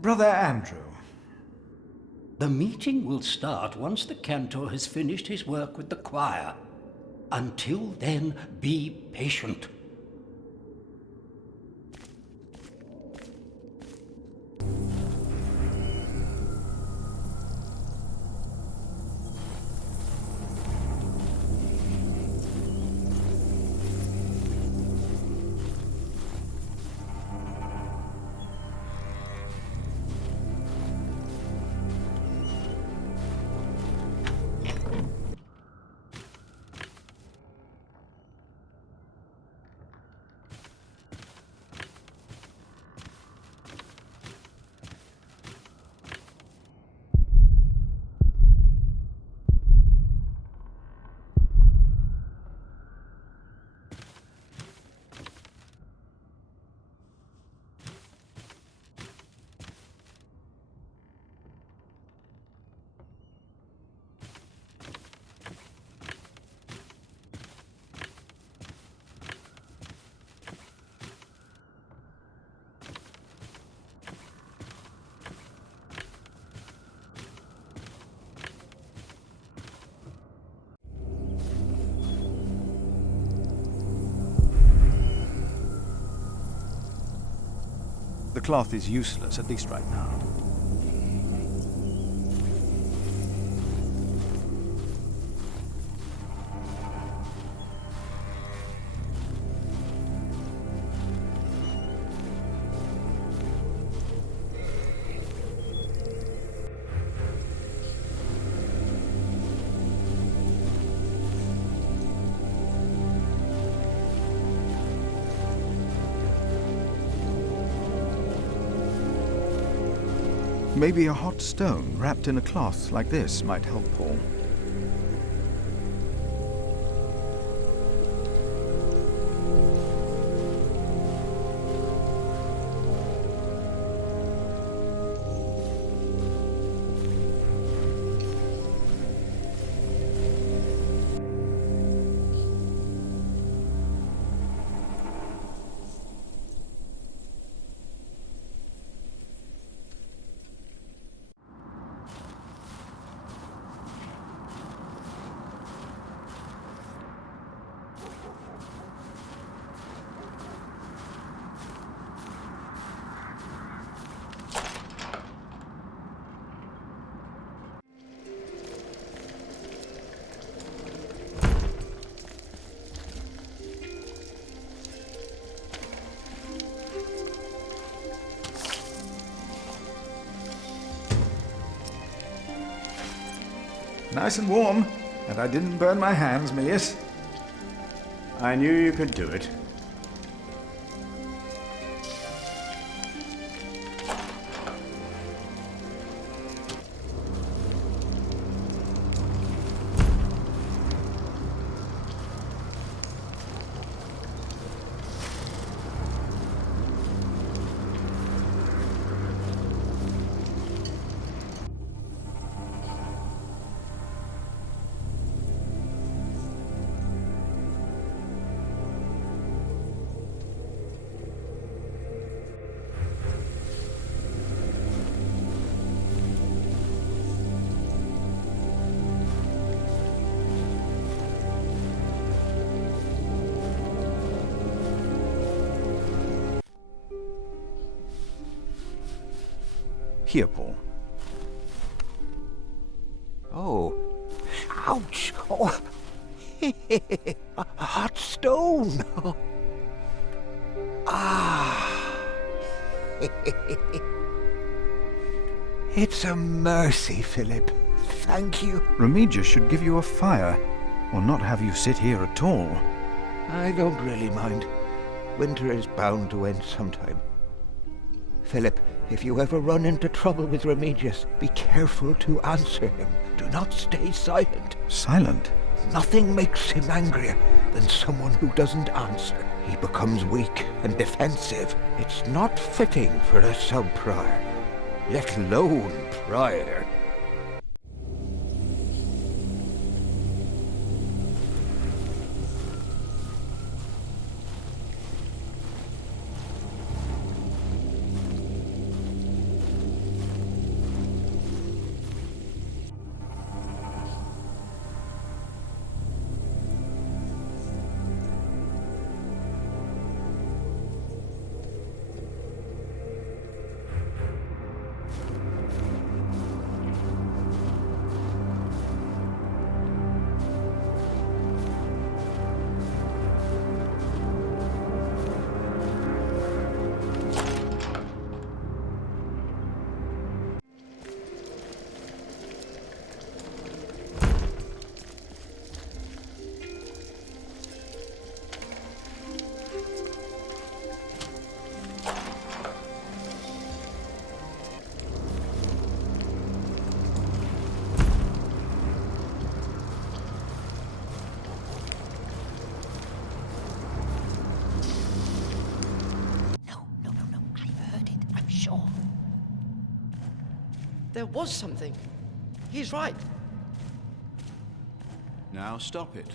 Brother Andrew. The meeting will start once the cantor has finished his work with the choir. Until then, be patient. The cloth is useless, at least right now. Maybe a hot stone wrapped in a cloth like this might help Paul. Nice and warm, and I didn't burn my hands, Milius. I knew you could do it. Here, Paul. Oh. Ouch! Oh. A hot stone! Ah! It's a mercy, Philip. Thank you. Remigius should give you a fire, or not have you sit here at all. I don't really mind. Winter is bound to end sometime. Philip, if you ever run into trouble with Remigius, be careful to answer him. Do not stay silent. Silent? Nothing makes him angrier than someone who doesn't answer. He becomes weak and defensive. It's not fitting for a sub-prior, let alone prior. There was something. He's right. Now stop it.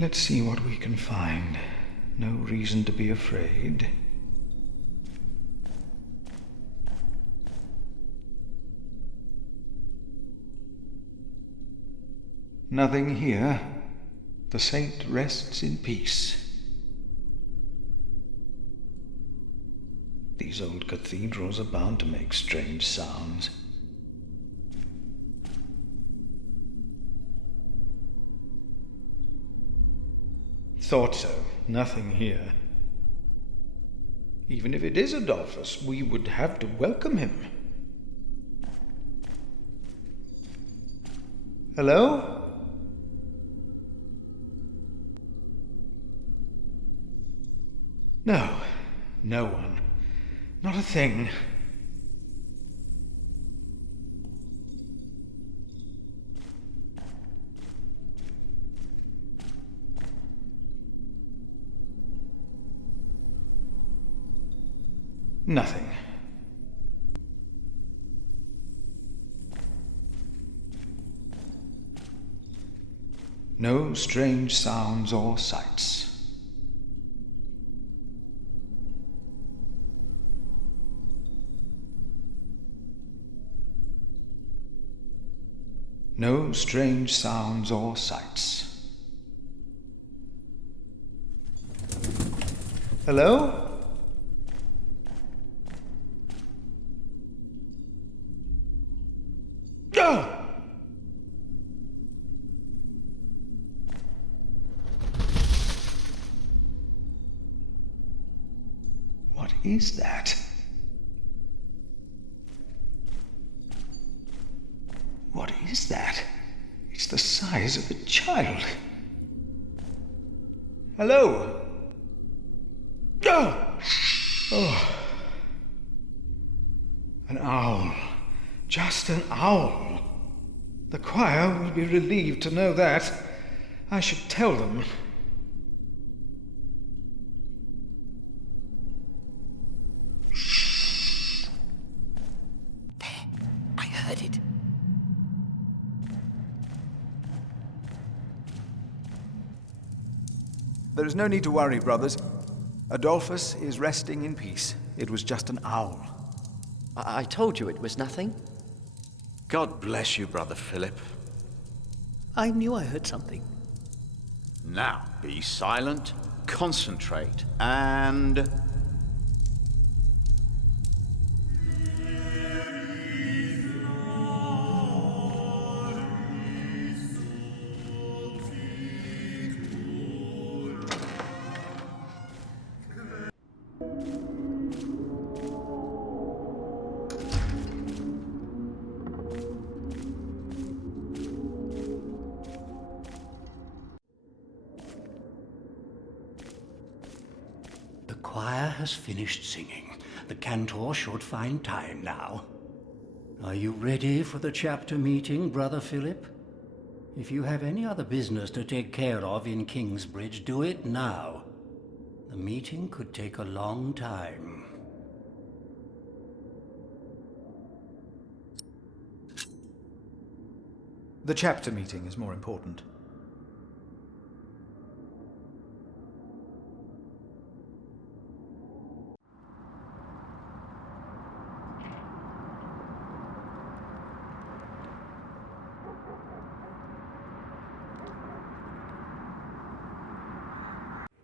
Let's see what we can find. No reason to be afraid. Nothing here. The saint rests in peace. These old cathedrals are bound to make strange sounds. Thought so. Nothing here. Even if it is Adolphus, we would have to welcome him. Hello? No. No one. Not a thing. Nothing. No strange sounds or sights. No strange sounds or sights. Hello? What is that? What is that? It's the size of a child. Hello? Oh. An owl. Just an owl. The choir will be relieved to know that. I should tell them. I heard it. There is no need to worry, brothers. Adolphus is resting in peace. It was just an owl. I told you it was nothing. God bless you, Brother Philip. I knew I heard something. Now, be silent, concentrate, and... The choir has finished singing. The cantor should find time now. Are you ready for the chapter meeting, Brother Philip? If you have any other business to take care of in Kingsbridge, do it now. The meeting could take a long time. The chapter meeting is more important.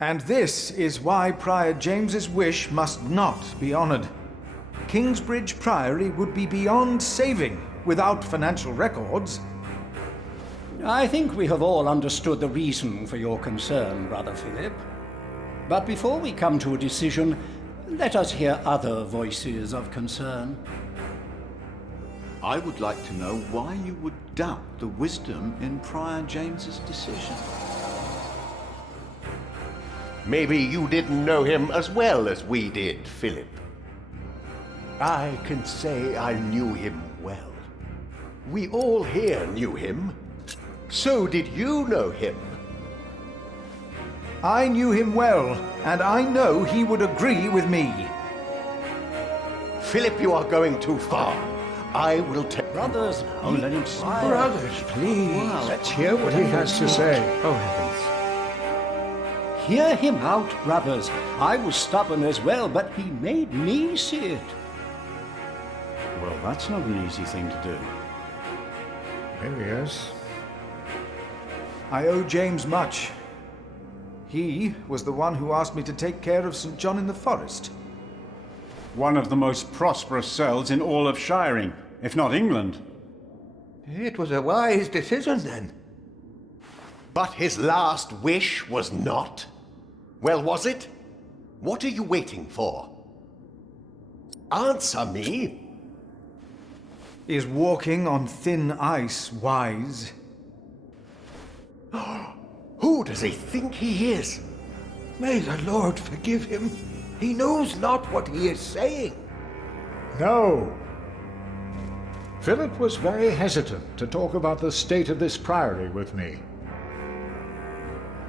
And this is why Prior James's wish must not be honored. Kingsbridge Priory would be beyond saving without financial records. I think we have all understood the reason for your concern, Brother Philip. But before we come to a decision, let us hear other voices of concern. I would like to know why you would doubt the wisdom in Prior James's decision. Maybe you didn't know him as well as we did, Philip. I can say I knew him well. We all here knew him. So did you know him? I knew him well, and I know he would agree with me. Philip, you are going too far. I will take... Brothers, now let him speak. Brothers, please. Let's hear what he has to say. Oh, heavens. Hear him out, brothers. I was stubborn as well, but he made me see it. Well, that's not an easy thing to do. Here he is. I owe James much. He was the one who asked me to take care of St. John in the Forest. One of the most prosperous cells in all of Shiring, if not England. It was a wise decision then. But his last wish was not? Well, was it? What are you waiting for? Answer me! Is walking on thin ice wise? Who does he think he is? May the Lord forgive him. He knows not what he is saying. No. Philip was very hesitant to talk about the state of this priory with me.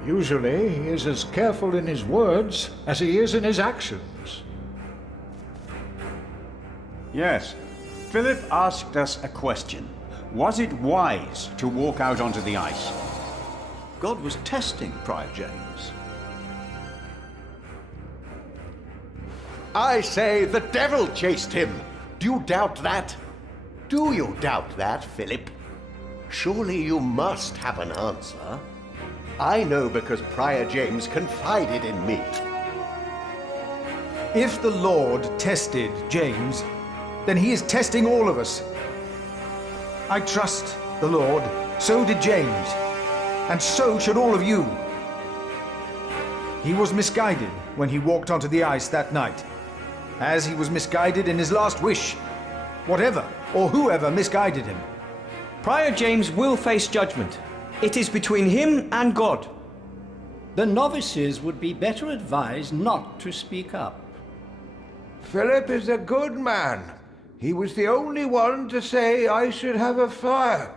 Usually, he is as careful in his words as he is in his actions. Yes, Philip asked us a question. Was it wise to walk out onto the ice? God was testing Prior James. I say the devil chased him. Do you doubt that? Do you doubt that, Philip? Surely you must have an answer. I know because Prior James confided in me. If the Lord tested James, then he is testing all of us. I trust the Lord, so did James, and so should all of you. He was misguided when he walked onto the ice that night, as he was misguided in his last wish, whatever or whoever misguided him. Prior James will face judgment. It is between him and God. The novices would be better advised not to speak up. Philip is a good man. He was the only one to say I should have a fire.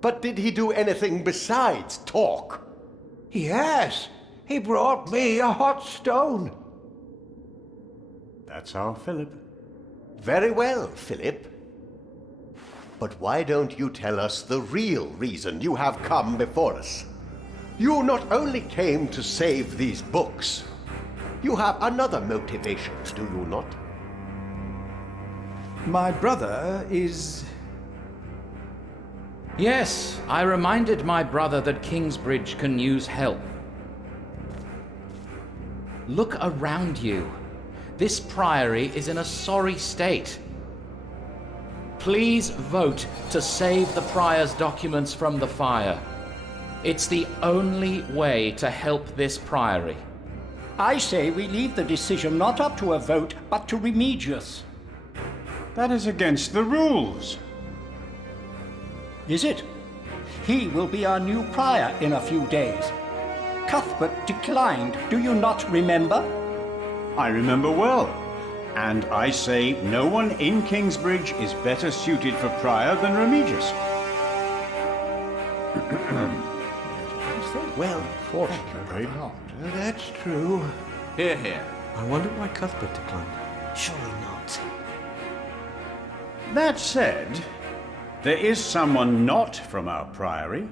But did he do anything besides talk? Yes, he brought me a hot stone. That's our Philip. Very well, Philip. But why don't you tell us the real reason you have come before us? You not only came to save these books, you have another motivation, do you not? My brother is... Yes, I reminded my brother that Kingsbridge can use help. Look around you. This priory is in a sorry state. Please vote to save the prior's documents from the fire. It's the only way to help this priory. I say we leave the decision not up to a vote, but to Remigius. That is against the rules. Is it? He will be our new prior in a few days. Cuthbert declined, do you not remember? I remember well. And I say no one in Kingsbridge is better suited for prior than Remigius. Well, Fortunately not. That's true. Hear, hear. I wonder why Cuthbert declined. Surely not. That said, there is someone not from our priory,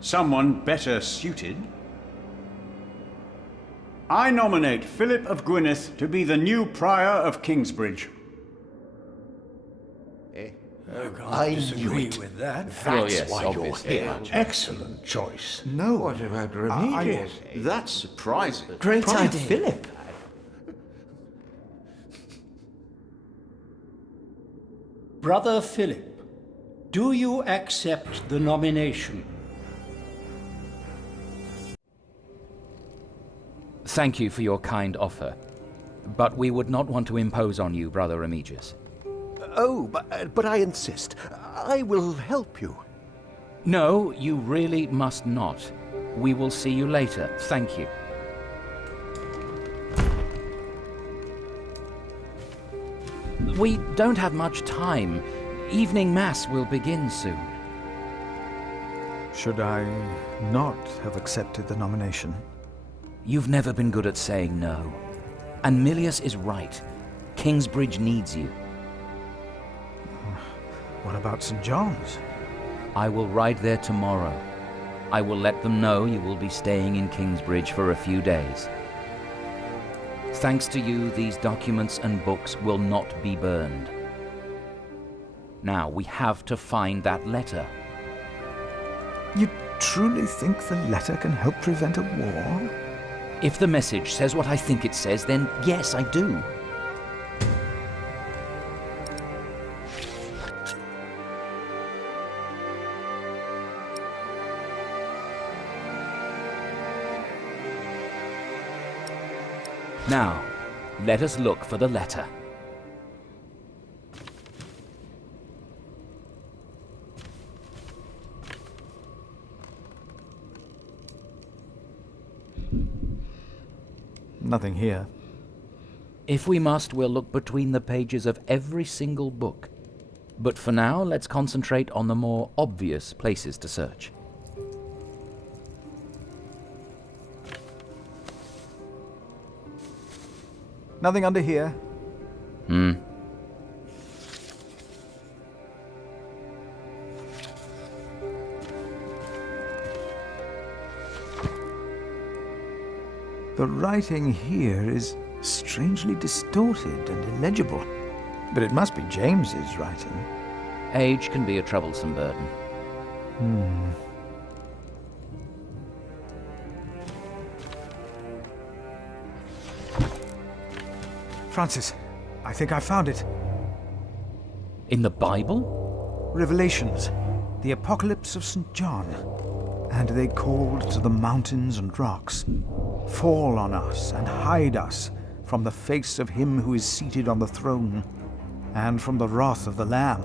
someone better suited. I nominate Philip of Gwynedd to be the new prior of Kingsbridge. I knew it. with that. That's why you're here. Excellent choice. No. What about Remigius? That's surprising. Great idea. Philip. Brother Philip, do you accept the nomination? Thank you for your kind offer, but we would not want to impose on you, Brother Remigius. Oh, but I insist. I will help you. No, you really must not. We will see you later. Thank you. We don't have much time. Evening Mass will begin soon. Should I not have accepted the nomination? You've never been good at saying no. And Milius is right. Kingsbridge needs you. What about St. John's? I will ride there tomorrow. I will let them know you will be staying in Kingsbridge for a few days. Thanks to you, these documents and books will not be burned. Now, we have to find that letter. You truly think the letter can help prevent a war? If the message says what I think it says, then yes, I do. Now, let us look for the letter. Nothing here. If we must, we'll look between the pages of every single book. But for now, let's concentrate on the more obvious places to search. Nothing under here. The writing here is strangely distorted and illegible. But it must be James's writing. Age can be a troublesome burden. Francis, I think I found it. In the Bible? Revelations, the Apocalypse of St. John. And they called to the mountains and rocks, "Fall on us and hide us from the face of him who is seated on the throne, and from the wrath of the Lamb.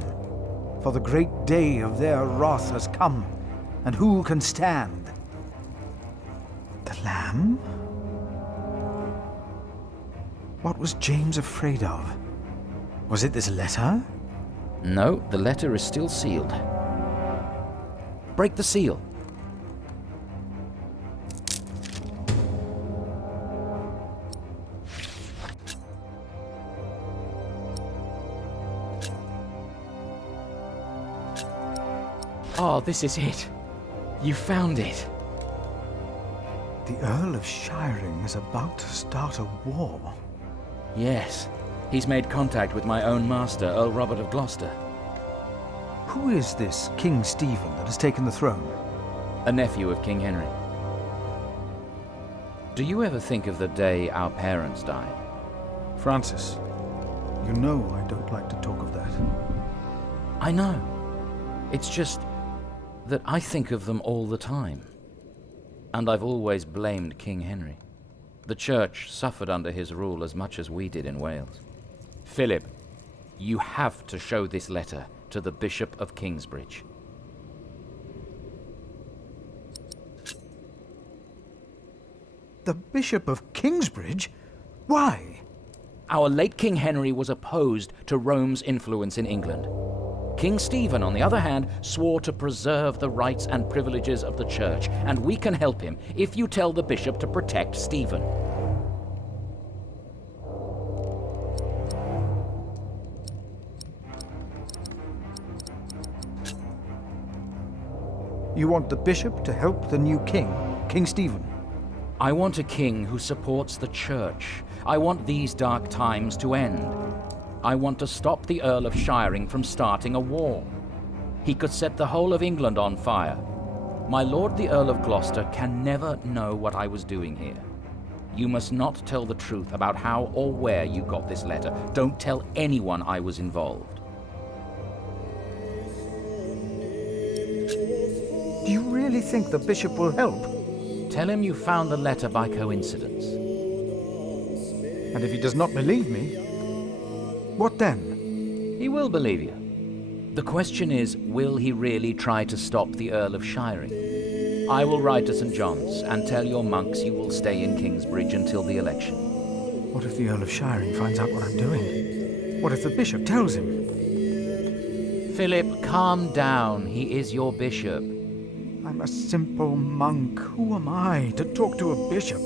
For the great day of their wrath has come, and who can stand?" The Lamb? What was James afraid of? Was it this letter? No, the letter is still sealed. Break the seal. Oh, this is it. You found it. The Earl of Shiring is about to start a war. Yes. He's made contact with my own master, Earl Robert of Gloucester. Who is this King Stephen that has taken the throne? A nephew of King Henry. Do you ever think of the day our parents died? Francis, you know I don't like to talk of that. I know. It's just that I think of them all the time. And I've always blamed King Henry. The Church suffered under his rule as much as we did in Wales. Philip, you have to show this letter to the Bishop of Kingsbridge. The Bishop of Kingsbridge? Why? Our late King Henry was opposed to Rome's influence in England. King Stephen, on the other hand, swore to preserve the rights and privileges of the Church, and we can help him if you tell the bishop to protect Stephen. You want the bishop to help the new king, King Stephen? I want a king who supports the Church. I want these dark times to end. I want to stop the Earl of Shiring from starting a war. He could set the whole of England on fire. My lord the Earl of Gloucester can never know what I was doing here. You must not tell the truth about how or where you got this letter. Don't tell anyone I was involved. Do you really think the bishop will help? Tell him you found the letter by coincidence. And if he does not believe me, what then? He will believe you. The question is, will he really try to stop the Earl of Shiring? I will ride to St. John's and tell your monks you will stay in Kingsbridge until the election. What if the Earl of Shiring finds out what I'm doing? What if the bishop tells him? Philip, calm down. He is your bishop. I'm a simple monk. Who am I to talk to a bishop?